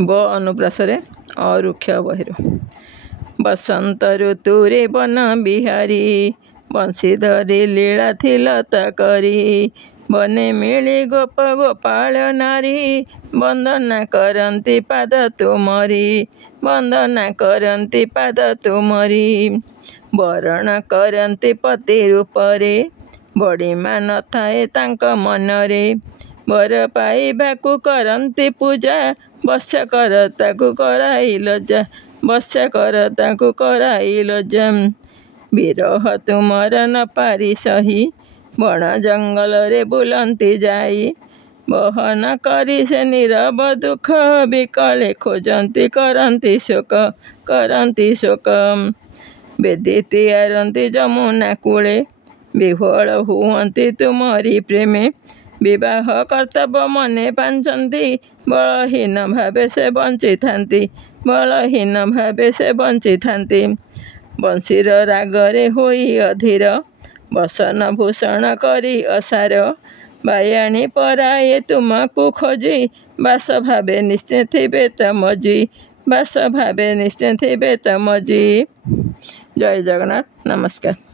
ब अनुप्रासरे अरुक्ष बहिर बसंत ऋतुरे बन बिहारी बंशी धरी लीला थिलता करी बने मिली गोप गोपाल नारी वंदना करती पाद तुमरी वंदना करती पाद तुमरी वरण करती पति रूपरे बड़ीमा न थाए तांक मनरे वर पाइबाकु करती पूजा बस्य कर ताकु कराई लज्जा बस्य कर ताकु कराई लज्जा विरह तुमर न पारी सही बण जंगल रे बुलंती जाई बहन करी से नीरव दुख विकले खोजती करती शोक बेदी तिआरती जमुना कूले विह्वल हुअंती तुमरी प्रेमे विवाह कर्तव्य मने पांचंती बलहीन भावे से बंची थांती बलहीन भावे से बंची थांती बंशीर रागरे होई अधीर बसन भूषण करी असार बायाणी पराए तुमको खोजी बास भावे निश्चय थिबे तमजी बास भावे निश्चय थिबे तमजी। जय जगन्नाथ। नमस्कार।